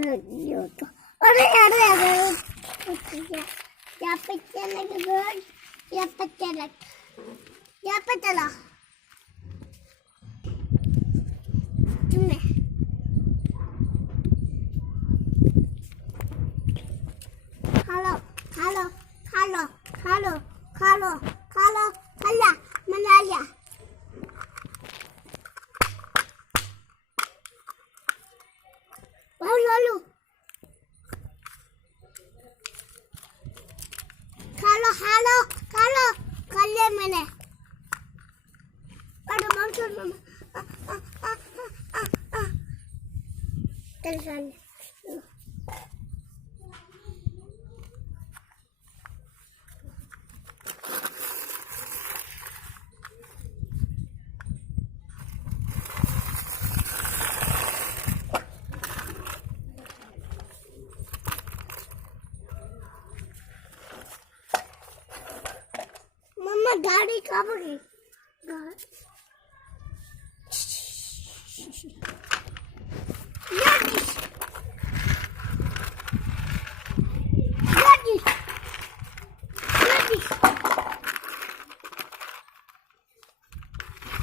अरे यहाँ पे चला यहाँ पे चला यहाँ पे चला तुमने खालो खालो खालो खालो खालो खालो खल्ला मना लिया लालू खालो खालो खालो खाले मैंने अरे मम छोड़ मम्मा चल चल मम्मा गाड़ी कब गई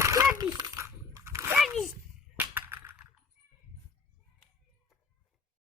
Daddy.